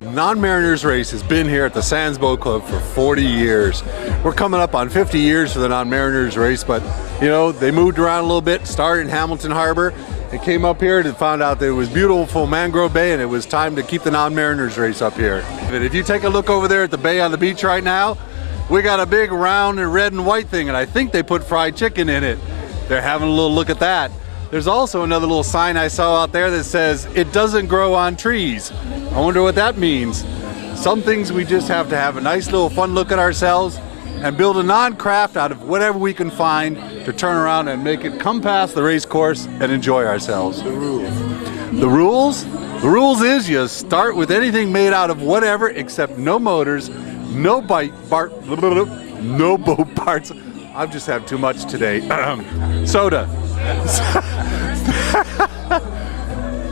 Non-Mariners race has been here at the Sands Boat Club for 40 years. We're coming up on 50 years for the Non-Mariners race, but you know, they moved around a little bit, started in Hamilton Harbor, and came up here and found out that it was beautiful Mangrove Bay and it was time to keep the Non-Mariners race up here. And if you take a look over there at the bay on the beach right now, we got a big round and red and white thing, and I think they put fried chicken in it. They're having a little look at that. There's also another little sign I saw out there that says, "It doesn't grow on trees." I wonder what that means. Some things we just have to have a nice little fun look at ourselves and build a non-craft out of whatever we can find to turn around and make it come past the race course and enjoy ourselves. The rules. The rules? The rules is you start with anything made out of whatever except no motors, no no boat parts. I've just had too much today. Soda.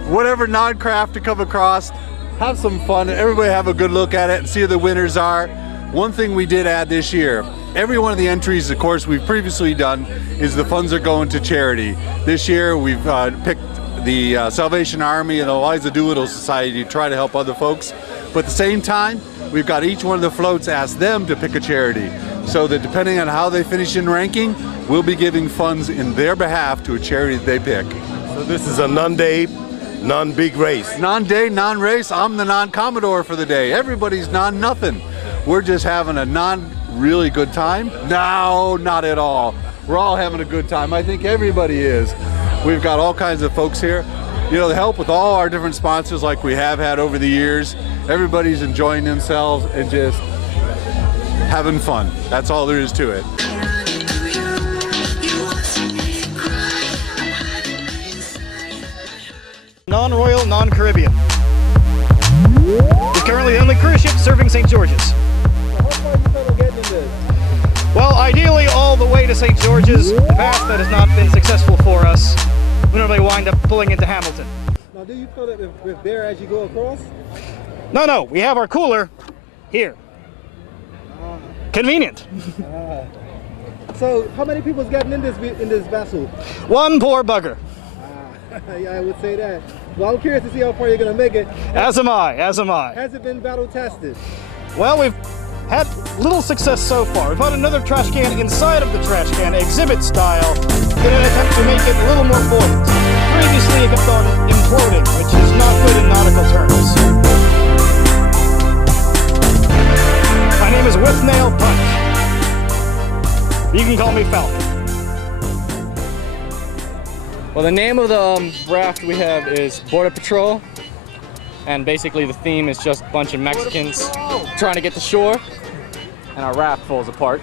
Whatever non-craft to come across, have some fun, everybody have a good look at it and see who the winners are. One thing we did add this year, every one of the entries, of course, we've previously done, is the funds are going to charity. This year we've picked the Salvation Army and the Eliza Doolittle Society to try to help other folks, but at the same time we've got each one of the floats ask them to pick a charity, so that depending on how they finish in ranking, we'll be giving funds in their behalf to a charity that they pick. So this is a non-day, non-big race. Non-day, non-race. I'm the non-Commodore for the day. Everybody's non-nothing. We're just having a non-really good time. No, not at all. We're all having a good time. I think everybody is. We've got all kinds of folks here. You know, to help with all our different sponsors like we have had over the years. Everybody's enjoying themselves and just having fun. That's all there is to it. Non-royal, non-Caribbean. It's currently the only cruise ship serving St. George's. Well, ideally all the way to St. George's. In the past, that has not been successful for us. We normally wind up pulling into Hamilton. Now, do you fill it with beer as you go across? No, we have our cooler here. Convenient. So, how many people's getting in this vessel? One poor bugger. Yeah, I would say that. Well, I'm curious to see how far you're going to make it. As am I. Has it been battle tested? Well, we've had little success so far. We've had another trash can inside of the trash can, exhibit style, in an attempt to make it a little more buoyant. Previously, it kept on imploding, which is not good in nautical terms. My name is With Nail Punch. You can call me Falcon. Well, the name of the raft we have is Border Patrol, and basically the theme is just a bunch of Mexicans trying to get to shore, and our raft falls apart.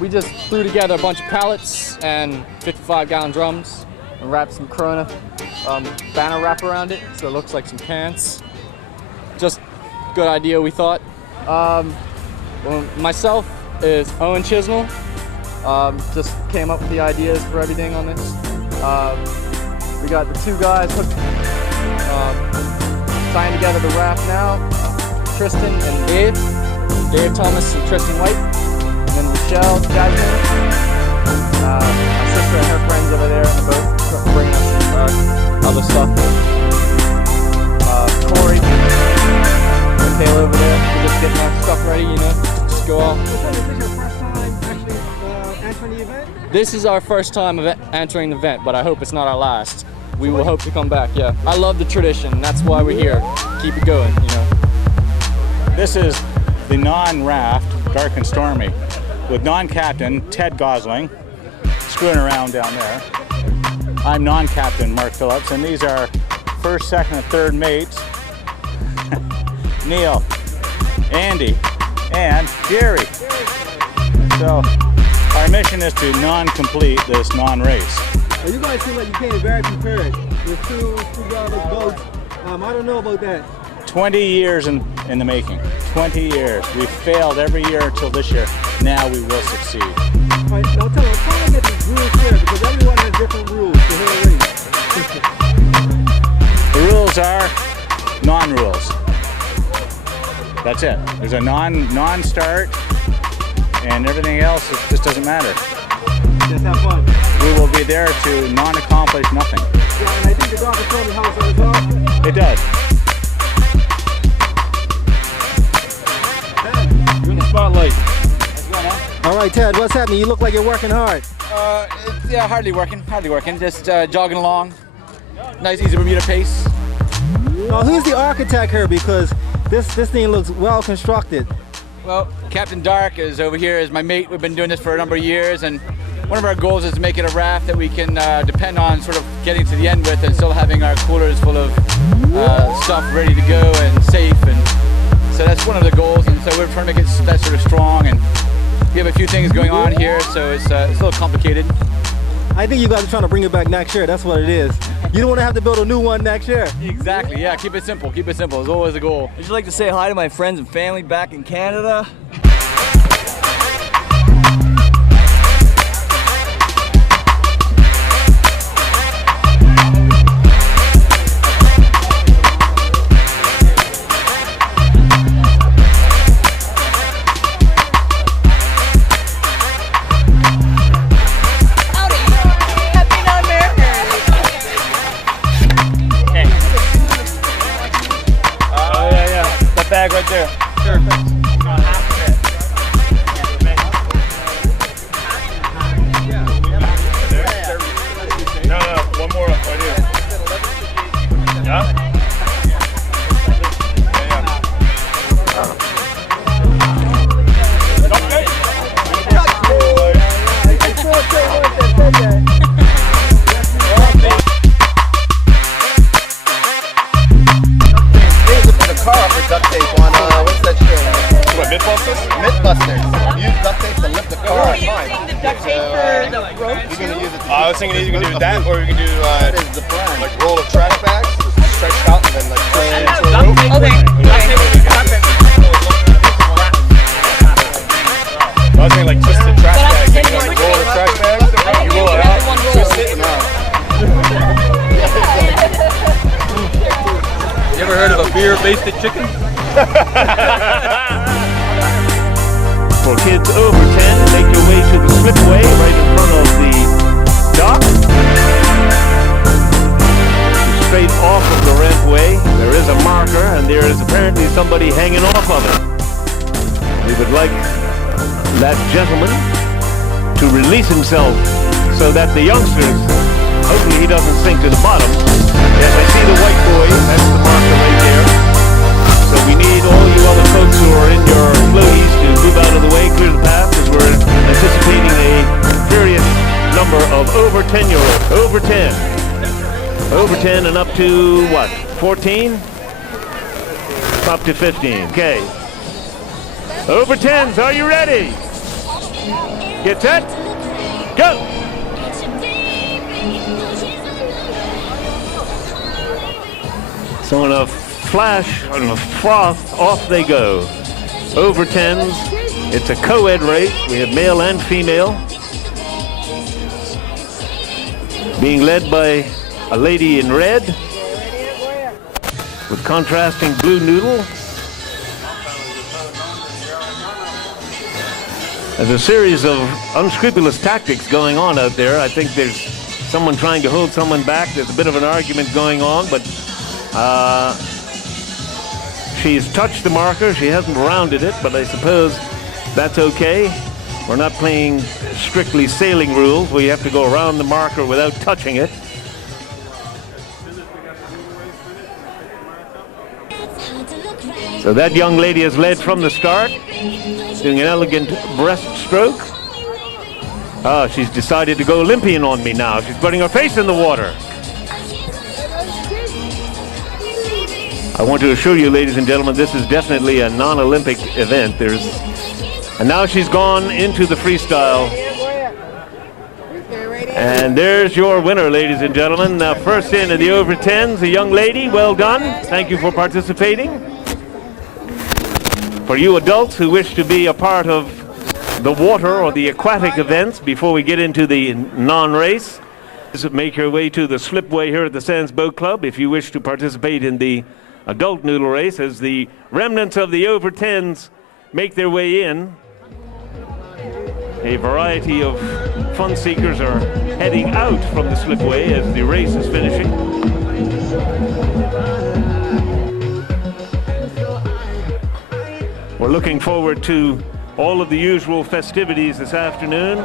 We just threw together a bunch of pallets and 55-gallon drums and wrapped some Corona banner wrap around it so it looks like some pants. Just good idea, we thought. Well, myself is Owen Chisnell. Just came up with the ideas for everything on this. We got the two guys tying together the raft now, Tristan and Dave Thomas and Tristan White, and then Michelle, Jasmine, my sister and her friends over there on the boat, bringing us other stuff. Corey, Michaela over there, we're just getting our stuff ready, you know, just go off. Entering the event? This is our first time entering the event, but I hope it's not our last. We will hope to come back, yeah. I love the tradition, that's why we're here. Keep it going, you know. This is the non-raft, Dark and Stormy, with non-captain Ted Gosling, screwing around down there. I'm non-captain Mark Phillips, and these are first, second, and third mates, Neil, Andy, and Gary. So, our mission is to non-complete this non-race. Well, you guys seem like you came very prepared with two boats. I don't know about that. 20 years in the making. 20 years. We failed every year until this year. Now we will succeed. All right, now tell us, how do I get these rules clear? Because everyone has different rules to hit a race. The rules are non-rules. That's it. There's a non-start, and everything else, it just doesn't matter. Just have fun. We will be there to non-accomplish nothing. Yeah, and I think the dog is showing the house as well. It does. boy, Ted, what's happening? You look like you're working hard. Yeah, hardly working. Just jogging along. Nice, easy Bermuda pace. Now, who's the architect here? Because this thing looks well constructed. Well, Captain Dark is over here as my mate. We've been doing this for a number of years, and one of our goals is to make it a raft that we can depend on sort of getting to the end with and still having our coolers full of stuff ready to go and safe. And so that's one of the goals, and so we're trying to make it that sort of strong. And we have a few things going on here, so it's a little complicated. I think you guys are trying to bring it back next year. That's what it is. You don't want to have to build a new one next year. Exactly, yeah, keep it simple. Keep it simple. It's always the goal. I'd just like to say hi to my friends and family back in Canada. Bag right there. Sure. No, one more right here. Yeah? Duct tape on, what's that shit? What, Mythbusters? Mythbusters. Use duct tape to lift the car. Are you using the duct tape for the rope? You're gonna use it to I was thinking either you can do that or you can do that is the plan. Like roll of trash bags, stretched out and then like play it into a rope. Okay. I was thinking like twist the trash bag. Like, roll the trash bag, you roll it out, twist it, and You ever heard of a beer-basted chicken? For kids over 10, make your way to the slipway right in front of the dock. Straight off of the rampway, there is a marker, and there is apparently somebody hanging off of it. We would like that gentleman to release himself so that the youngsters, hopefully he doesn't sink to the bottom. Yes, I see the white boy, that's the marker right there. So we need all you other folks who are in your floaties to move out of the way, clear the path, because we're anticipating a furious number of over 10-year-olds. Over 10. Over 10 and up to, what, 14? Up to 15. Okay. Over 10s, are you ready? Get set. Go! So in a flash, in a froth, off they go. Over 10s. It's a co-ed race. We have male and female. Being led by a lady in red with contrasting blue noodle. There's a series of unscrupulous tactics going on out there. I think there's someone trying to hold someone back. There's a bit of an argument going on, but she's touched the marker. She hasn't rounded it, but I suppose that's okay. We're not playing strictly sailing rules where you have to go around the marker without touching it. So that young lady has led from the start, doing an elegant breaststroke. Ah, she's decided to go Olympian on me now. She's putting her face in the water. I want to assure you, ladies and gentlemen, this is definitely a non-Olympic event. And now she's gone into the freestyle. And there's your winner, ladies and gentlemen. First in the over 10s, a young lady. Well done. Thank you for participating. For you adults who wish to be a part of the water or the aquatic events before we get into the non-race, make your way to the slipway here at the Sands Boat Club if you wish to participate in the adult noodle race as the remnants of the over 10s make their way in. A variety of fun seekers are heading out from the slipway as the race is finishing. We're looking forward to all of the usual festivities this afternoon,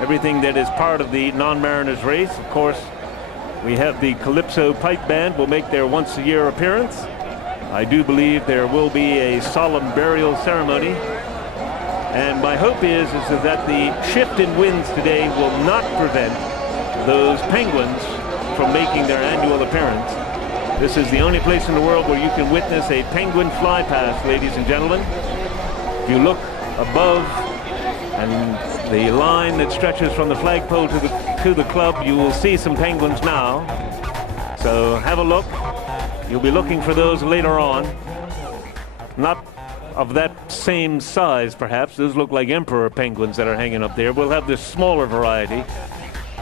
everything that is part of the non-mariners race. Of course, we have the Calypso Pipe Band will make their once-a-year appearance. I do believe there will be a solemn burial ceremony. And my hope is that the shift in winds today will not prevent those penguins from making their annual appearance. This is the only place in the world where you can witness a penguin fly past, ladies and gentlemen. If you look above and the line that stretches from the flagpole to the club, you will see some penguins now. So have a look. You'll be looking for those later on. Not of that same size, perhaps. Those look like emperor penguins that are hanging up there. We'll have this smaller variety,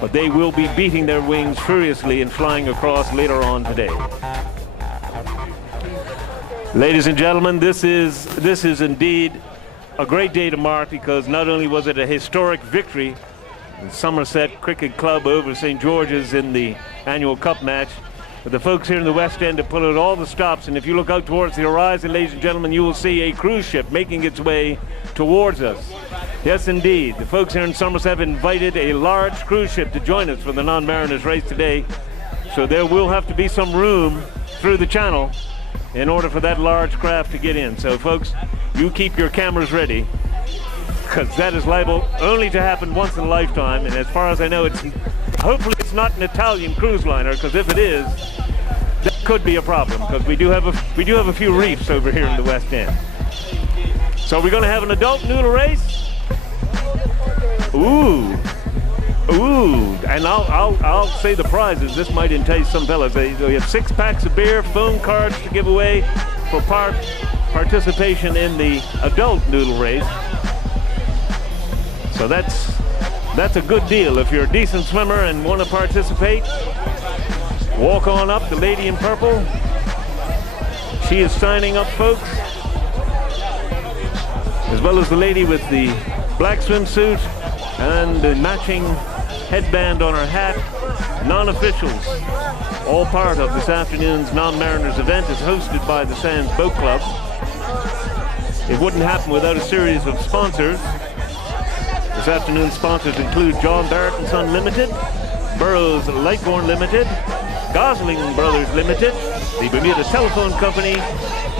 but they will be beating their wings furiously and flying across later on today. Ladies and gentlemen, this is indeed a great day to mark, because not only was it a historic victory, the Somerset Cricket Club over St. George's in the annual cup match, but the folks here in the West End have put out all the stops, and if you look out towards the horizon, ladies and gentlemen, you will see a cruise ship making its way towards us. Yes, indeed. The folks here in Somerset have invited a large cruise ship to join us for the non-mariners race today, so there will have to be some room through the channel in order for that large craft to get in. So folks, you keep your cameras ready, because that is liable only to happen once in a lifetime, and as far as I know, hopefully it's not an Italian cruise liner, because if it is, that could be a problem, because we do have a few reefs over here in the West End. So we're going to have an adult noodle race. Ooh, and I'll say the prizes. This might entice some fellas. We have 6 packs of beer, phone cards to give away for participation in the adult noodle race. So that's a good deal. If you're a decent swimmer and want to participate, walk on up. The lady in purple, she is signing up, folks, as well as the lady with the black swimsuit and the matching headband on her hat. Non-officials, all part of this afternoon's non-mariners event, is hosted by the Sands Boat Club. It wouldn't happen without a series of sponsors. This afternoon's sponsors include John Barrett & Son Limited, Burroughs Lightbourne Limited, Gosling Brothers Limited, the Bermuda Telephone Company,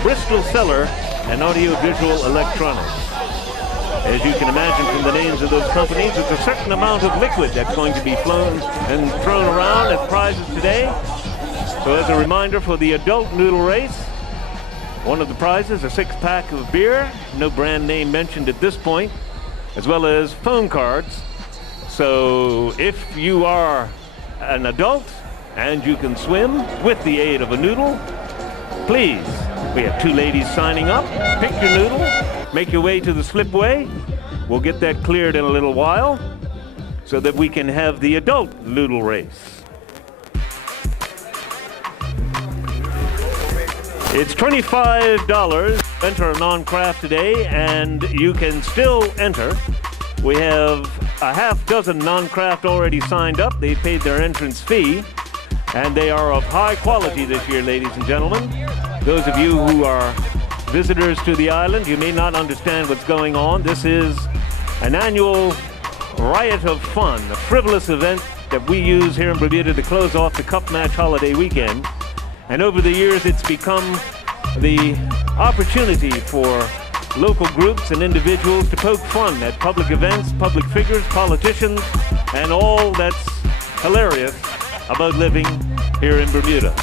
Bristol Cellar, and Audio Visual Electronics. As you can imagine from the names of those companies, there's a certain amount of liquid that's going to be flown and thrown around as prizes today. So as a reminder, for the adult noodle race, one of the prizes, a 6-pack of beer, no brand name mentioned at this point, as well as phone cards. So if you are an adult and you can swim with the aid of a noodle, please, we have 2 ladies signing up. Pick your noodle, make your way to the slipway. We'll get that cleared in a little while so that we can have the adult noodle race. It's $25 to enter a non-craft today, and you can still enter. We have a half dozen non-craft already signed up. They paid their entrance fee, and they are of high quality this year, ladies and gentlemen. Those of you who are visitors to the island, you may not understand what's going on. This is an annual riot of fun, a frivolous event that we use here in Bermuda to close off the Cup Match holiday weekend. And over the years, it's become the opportunity for local groups and individuals to poke fun at public events, public figures, politicians, and all that's hilarious about living here in Bermuda.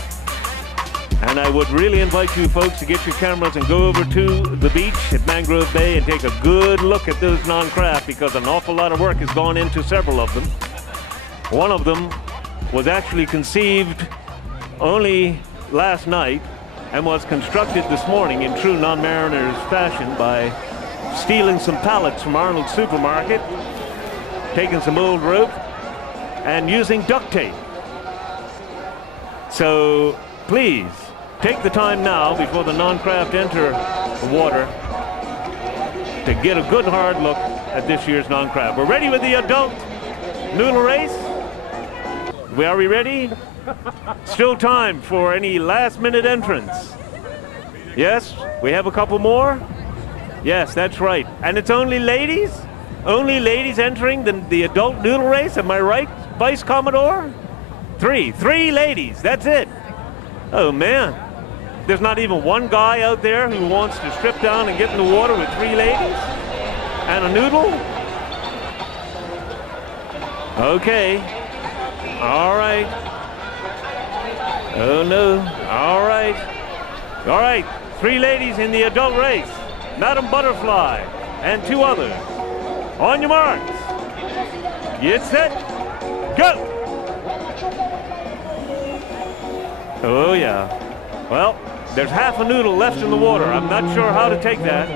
And I would really invite you folks to get your cameras and go over to the beach at Mangrove Bay and take a good look at those non-craft, because an awful lot of work has gone into several of them. One of them was actually conceived only last night and was constructed this morning in true non-mariners fashion by stealing some pallets from Arnold's supermarket, taking some old rope, and using duct tape. So please, take the time now before the non-craft enter the water to get a good hard look at this year's non-craft. We're ready with the adult noodle race. Are we ready? Still time for any last-minute entrants. Yes, we have a couple more. Yes, that's right. And it's only ladies? Only ladies entering the adult noodle race, am I right, Vice Commodore? Three ladies, that's it. Oh man, there's not even one guy out there who wants to strip down and get in the water with 3 ladies? And a noodle? Okay, all right. Oh no, all right, 3 ladies in the adult race. Madam Butterfly and 2 others. On your marks. Get set, go! Oh yeah. Well, there's half a noodle left in the water. I'm not sure how to take that.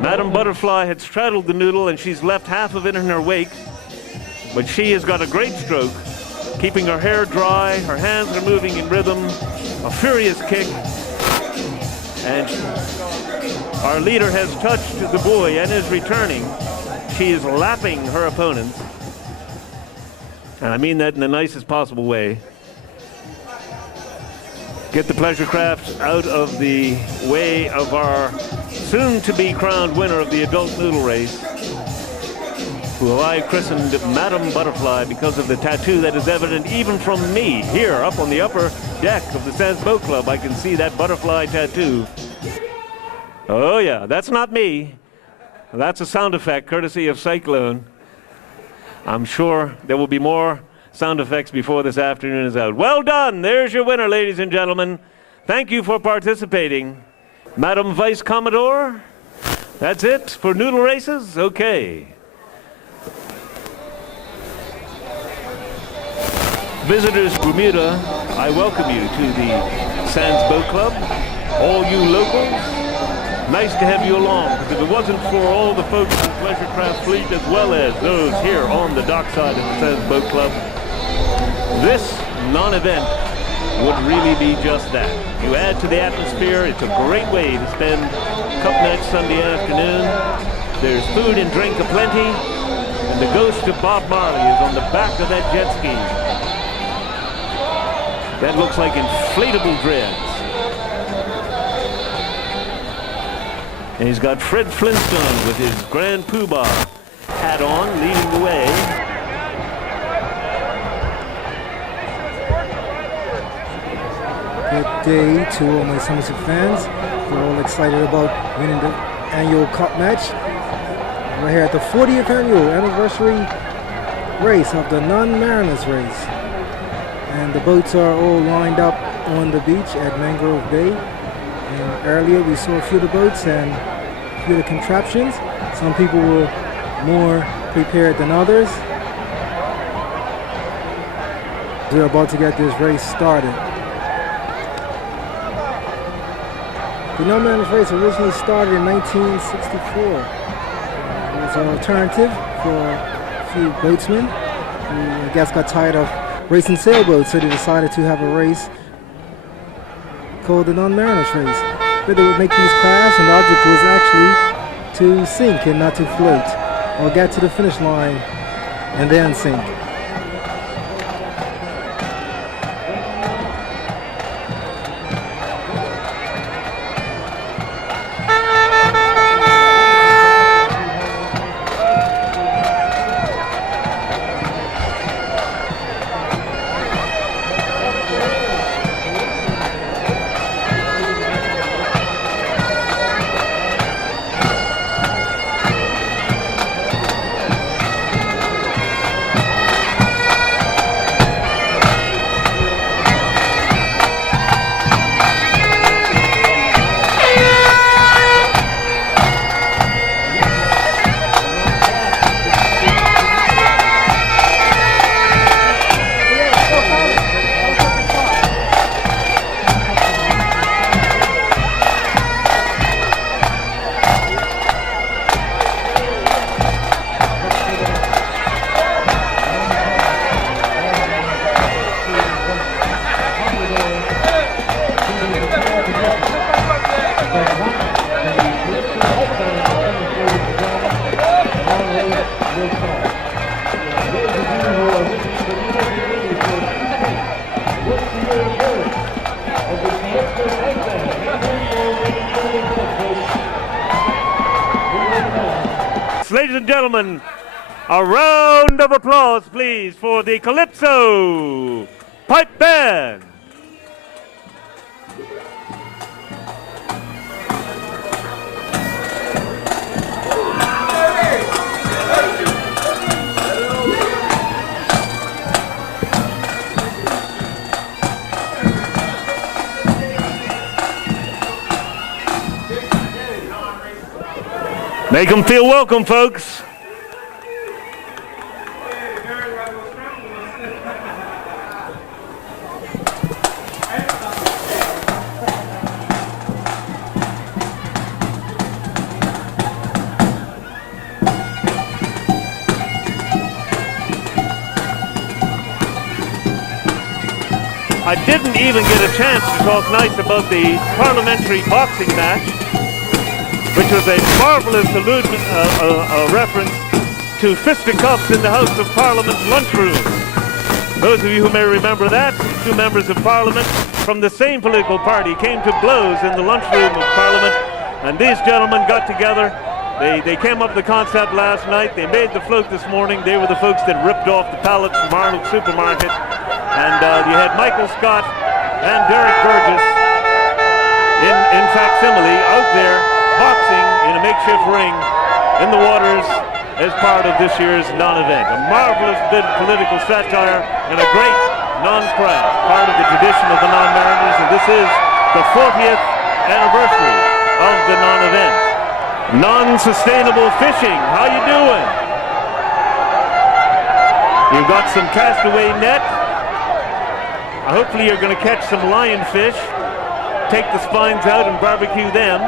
Madam Butterfly had straddled the noodle and she's left half of it in her wake. But she has got a great stroke, keeping her hair dry, her hands are moving in rhythm, a furious kick. And our leader has touched the buoy and is returning. She is lapping her opponents. And I mean that in the nicest possible way. Get the pleasure crafts out of the way of our soon-to-be crowned winner of the adult noodle race, who I christened Madam Butterfly because of the tattoo that is evident even from me here up on the upper deck of the Sands Boat Club. I can see that butterfly tattoo. Oh yeah, that's not me. That's a sound effect courtesy of Cyclone. I'm sure there will be more sound effects before this afternoon is out. Well done. There's your winner, ladies and gentlemen. Thank you for participating. Madam Vice Commodore, that's it for noodle races? Okay. Visitors Bermuda, I welcome you to the Sands Boat Club. All you locals, nice to have you along, because if it wasn't for all the folks in the Pleasure Craft fleet as well as those here on the dockside of the Sands Boat Club, this non-event would really be just that. You add to the atmosphere, it's a great way to spend Cup Match Sunday afternoon. There's food and drink aplenty, and the ghost of Bob Marley is on the back of that jet ski. That looks like inflatable dreads. And he's got Fred Flintstone with his Grand Poobah hat on, leading the way. Good day to all my Somerset fans. We're all excited about winning the annual Cup match. We're here at the 40th annual anniversary race of the non-mariners race. And the boats are all lined up on the beach at Mangrove Bay. And earlier we saw a few of the boats and a few of the contraptions. Some people were more prepared than others. We're about to get this race started. The non-mariners race originally started in 1964. It was an alternative for a few boatsmen who I guess got tired of racing sailboats, so they decided to have a race called the non-mariners race, where they would make these crafts and the object was actually to sink and not to float, or get to the finish line and then sink. Ladies and gentlemen, a round of applause, please, for the Calypso Pipe Band. Make them feel welcome, folks. I didn't even get a chance to talk nice about the parliamentary boxing match, which was a marvelous reference to fisticuffs in the House of Parliament's lunchroom. Those of you who may remember that, two members of Parliament from the same political party came to blows in the lunchroom of Parliament, and these gentlemen got together. They came up with the concept last night. They made the float this morning. They were the folks that ripped off the pallet from Arnold's Supermarket. And you had Michael Scott and Derek Burgess in facsimile out there boxing in a makeshift ring in the waters as part of this year's non-event. A marvelous bit of political satire and a great non-craft, part of the tradition of the non-Mariners, and this is the 40th anniversary of the non-event. Non-sustainable fishing, how you doing? You've got some castaway net. Hopefully you're going to catch some lionfish, take the spines out and barbecue them.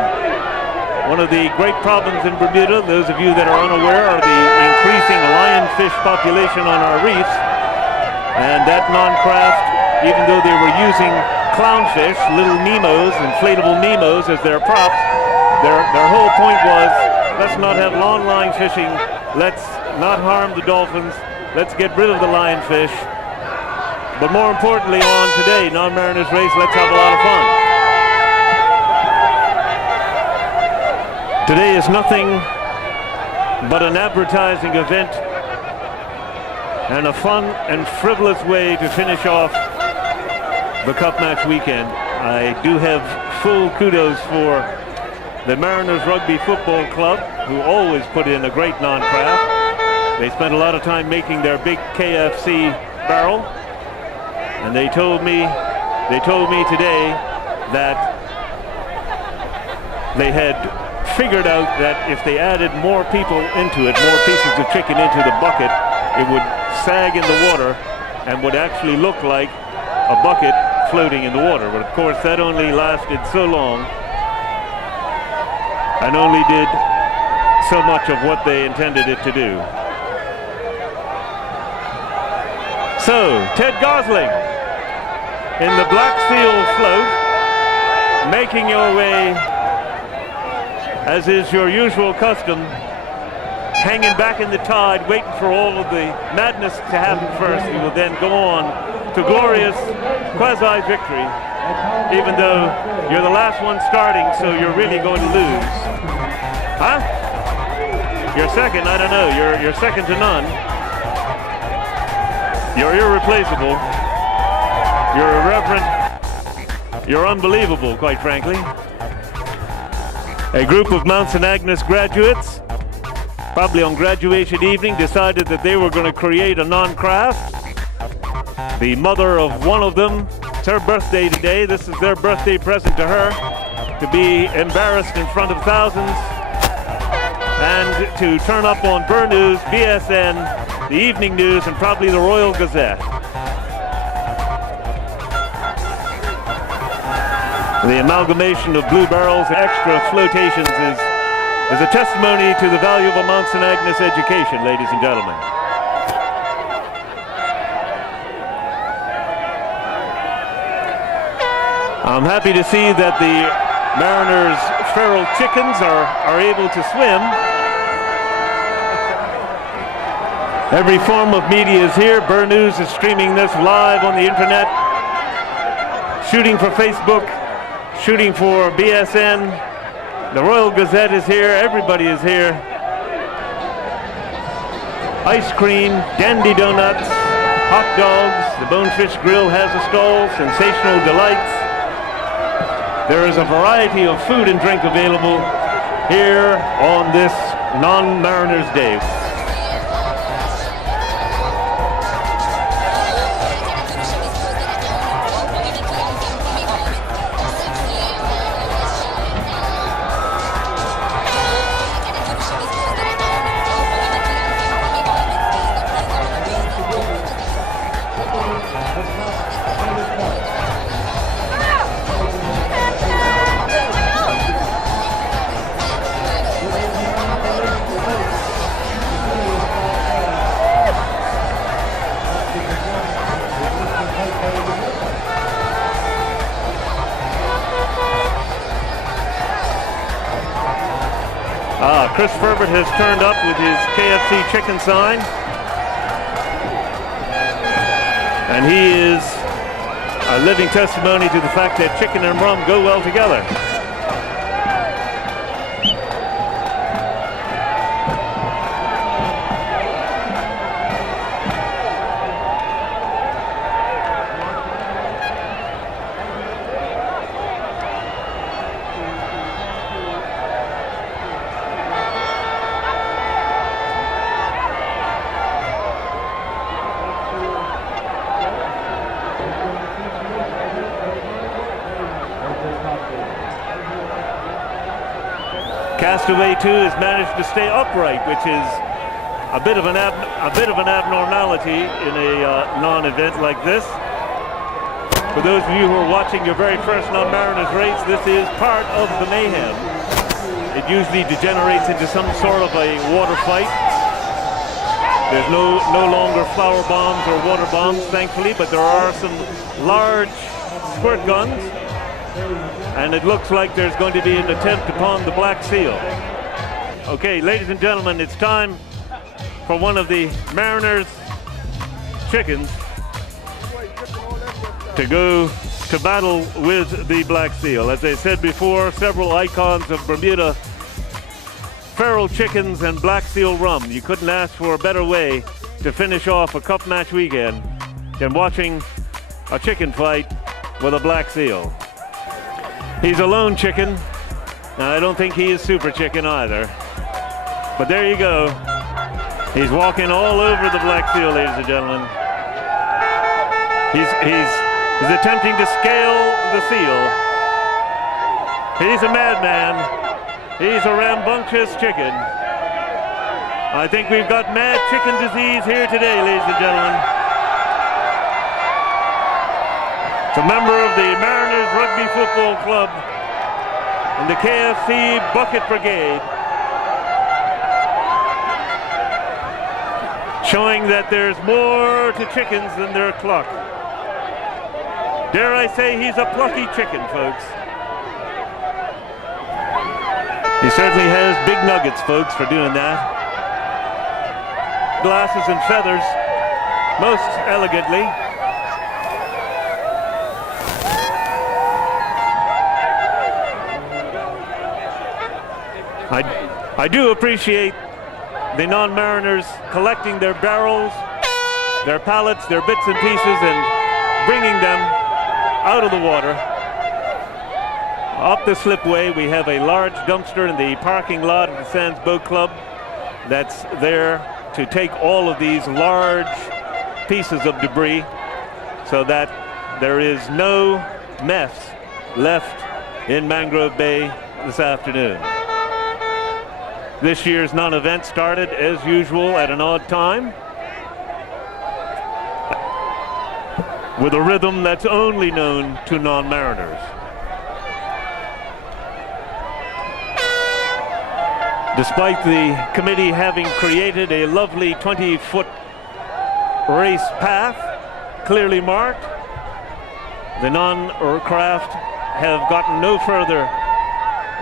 One of the great problems in Bermuda, those of you that are unaware, are the increasing lionfish population on our reefs. And that non-craft, even though they were using clownfish, little Nemos, inflatable Nemos as their props, their whole point was, let's not have long line fishing, let's not harm the dolphins, let's get rid of the lionfish. But more importantly, on today, non-Mariners race, let's have a lot of fun. Today is nothing but an advertising event and a fun and frivolous way to finish off the Cup Match weekend. I do have full kudos for the Mariners Rugby Football Club, who always put in a great non-craft. They spent a lot of time making their big KFC barrel. And they told me today that they had figured out that if they added more people into it, more pieces of chicken into the bucket, it would sag in the water and would actually look like a bucket floating in the water. But of course, that only lasted so long and only did so much of what they intended it to do. So, Ted Gosling in the black steel float, making your way, as is your usual custom, hanging back in the tide, waiting for all of the madness to happen first. You will then go on to glorious quasi-victory, even though you're the last one starting, so you're really going to lose. Huh? You're second? I don't know. You're second to none. You're irreplaceable. You're irreverent. You're unbelievable, quite frankly. A group of Mount St. Agnes graduates, probably on graduation evening, decided that they were going to create a non-craft. The mother of one of them, it's her birthday today. This is their birthday present to her, to be embarrassed in front of thousands and to turn up on Burr News, BSN, the Evening News, and probably the Royal Gazette. The amalgamation of blue barrels and extra flotations is a testimony to the value of a Mount St. Agnes education, ladies and gentlemen. I'm happy to see that the Mariners' feral chickens are able to swim. Every form of media is here. Burr News is streaming this live on the internet, shooting for Facebook, shooting for BSN. The Royal Gazette is here. Everybody is here. ice cream, dandy donuts, hot dogs. The Bonefish Grill has a stall, sensational delights. There is a variety of food and drink available here on this Non-Mariners Day. Chris Ferbert has turned up with his KFC chicken sign. And he is a living testimony to the fact that chicken and rum go well together. Castaway 2 has managed to stay upright, which is a bit of an abnormality in a non-event like this. For those of you who are watching your very first Non-Mariners race, this is part of the mayhem. It usually degenerates into some sort of a water fight. There's no longer flower bombs or water bombs, thankfully, but there are some large squirt guns. And it looks like there's going to be an attempt upon the Black Seal. Okay, ladies and gentlemen, it's time for one of the Mariners chickens to go to battle with the Black Seal. As I said before, several icons of Bermuda feral chickens and Black Seal rum. You couldn't ask for a better way to finish off a cup match weekend than watching a chicken fight with a Black Seal. He's a lone chicken, and I don't think he is super chicken either. But there you go. He's walking all over the Black Seal, ladies and gentlemen. He's attempting to scale the seal. He's a madman. He's a rambunctious chicken. I think we've got mad chicken disease here today, ladies and gentlemen. It's a member of the Mariners Rugby Football Club and the KFC Bucket Brigade, showing that there's more to chickens than their cluck. Dare I say he's a plucky chicken, folks. He certainly has big nuggets, folks, for doing that. Glasses and feathers, most elegantly. I do appreciate the non-Mariners collecting their barrels, their pallets, their bits and pieces, and bringing them out of the water. Up the slipway, we have a large dumpster in the parking lot of the Sands Boat Club that's there to take all of these large pieces of debris so that there is no mess left in Mangrove Bay this afternoon. This year's non-event started, as usual, at an odd time with a rhythm that's only known to non-Mariners. Despite the committee having created a lovely 20-foot race path, clearly marked, the non-craft have gotten no further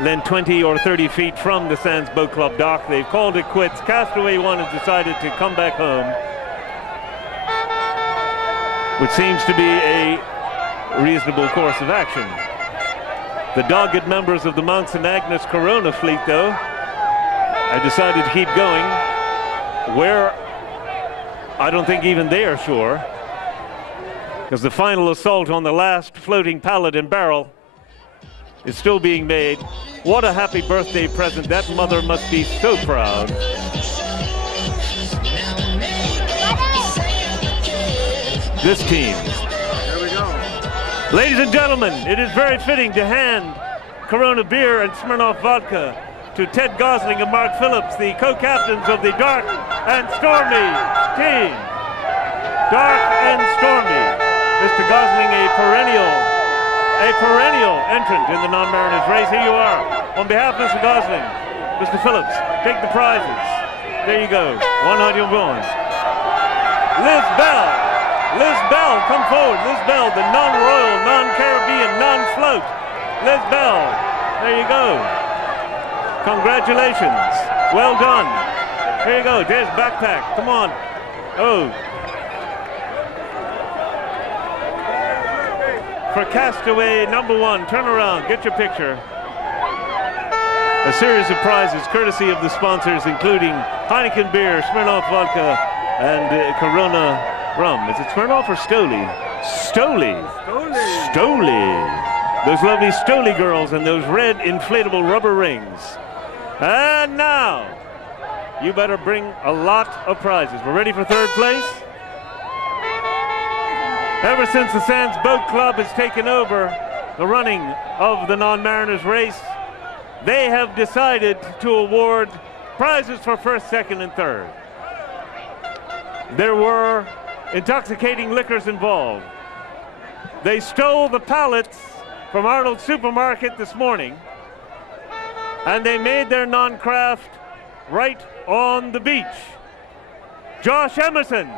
than 20 or 30 feet from the Sands Boat Club dock. They've called it quits. Castaway 1 has decided to come back home, which seems to be a reasonable course of action. The dogged members of the Mounts and Agnes Corona fleet, though, have decided to keep going. Where I don't think even they are sure, because the final assault on the last floating pallet and barrel is still being made. What a happy birthday present. That mother must be so proud. This team. Here we go. Ladies and gentlemen, it is very fitting to hand Corona beer and Smirnoff vodka to Ted Gosling and Mark Phillips, the co-captains of the Dark and Stormy team. Dark and Stormy. Mr. Gosling, a perennial entrant in the non-Mariners race. Here you are. On behalf of Mr. Gosling, Mr. Phillips, take the prizes. There you go. 100 going. Liz Bell, come forward. Liz Bell, the non-royal, non-Caribbean, non-float. Liz Bell, there you go. Congratulations. Well done. Here you go. There's backpack. Come on. Oh. For Castaway #1, turn around, get your picture. A series of prizes courtesy of the sponsors, including Heineken beer, Smirnoff vodka, and Corona rum. Is it Smirnoff or Stoli? Stoli. Those lovely Stoli girls and those red inflatable rubber rings. And now, you better bring a lot of prizes. We're ready for third place? Ever since the Sands Boat Club has taken over the running of the non-Mariners race, they have decided to award prizes for first, second, and third. There were intoxicating liquors involved. They stole the pallets from Arnold's Supermarket this morning, and they made their non-craft right on the beach. Josh Emerson,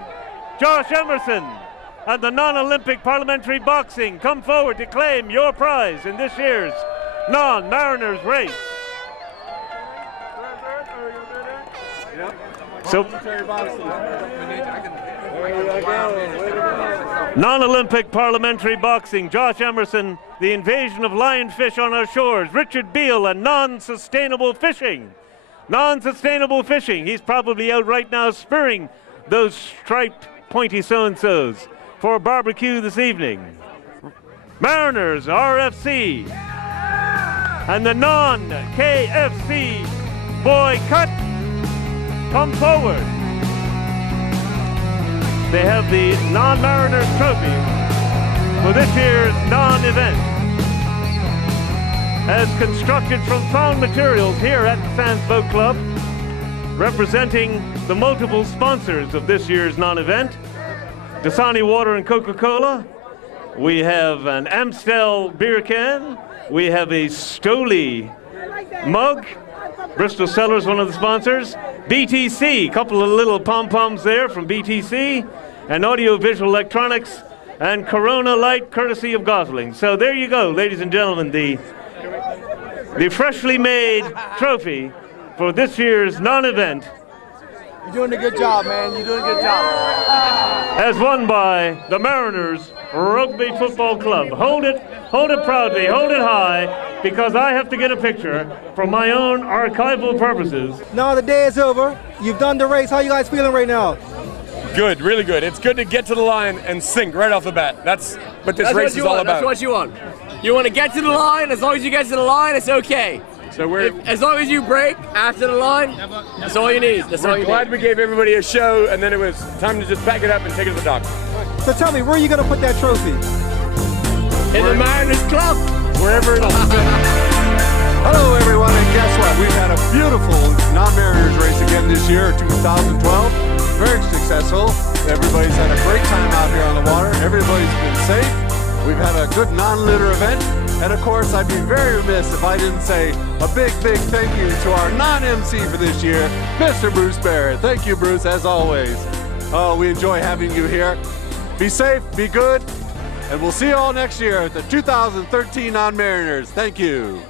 and the non-Olympic parliamentary boxing, come forward to claim your prize in this year's non-Mariners race. So, non-Olympic parliamentary boxing, Josh Emerson, the invasion of lionfish on our shores, Richard Beale, and non-sustainable fishing. Non-sustainable fishing. He's probably out right now spearing those striped pointy so-and-sos for a barbecue this evening. Mariners, RFC, and the non-KFC boycott, come forward. They have the non-Mariners trophy for this year's non-event, as constructed from found materials here at the Sands Boat Club, representing the multiple sponsors of this year's non-event. Dasani Water and Coca-Cola. We have an Amstel beer can. We have a Stoli mug. Bristol Cellars, one of the sponsors. BTC, a couple of little pom-poms there from BTC. And Audio-Visual Electronics. And Corona Light, courtesy of Gosling. So there you go, ladies and gentlemen, the freshly made trophy for this year's non-event. You're doing a good job, man. You're doing a good job. As won by the Mariners Rugby Football Club. Hold it proudly, hold it high, because I have to get a picture for my own archival purposes. Now the day is over. You've done the race. How are you guys feeling right now? Good, really good. It's good to get to the line and sink right off the bat. That's what this race is all about. That's what you want. You want to get to the line. As long as you get to the line, it's okay. So as long as you break after the line, that's all you need. We're glad we gave everybody a show, and then it was time to just pack it up and take it to the doctor. So tell me, where are you going to put that trophy? In the Mariners Club. Wherever it'll fit. Hello, everyone, and guess what? We've had a beautiful non-Mariners race again this year, 2012. Very successful. Everybody's had a great time out here on the water. Everybody's been safe. We've had a good non-litter event. And of course, I'd be very remiss if I didn't say a big, big thank you to our non-MC for this year, Mr. Bruce Barrett. Thank you, Bruce, as always. Oh, we enjoy having you here. Be safe, be good, and we'll see you all next year at the 2013 Non-Mariners. Thank you.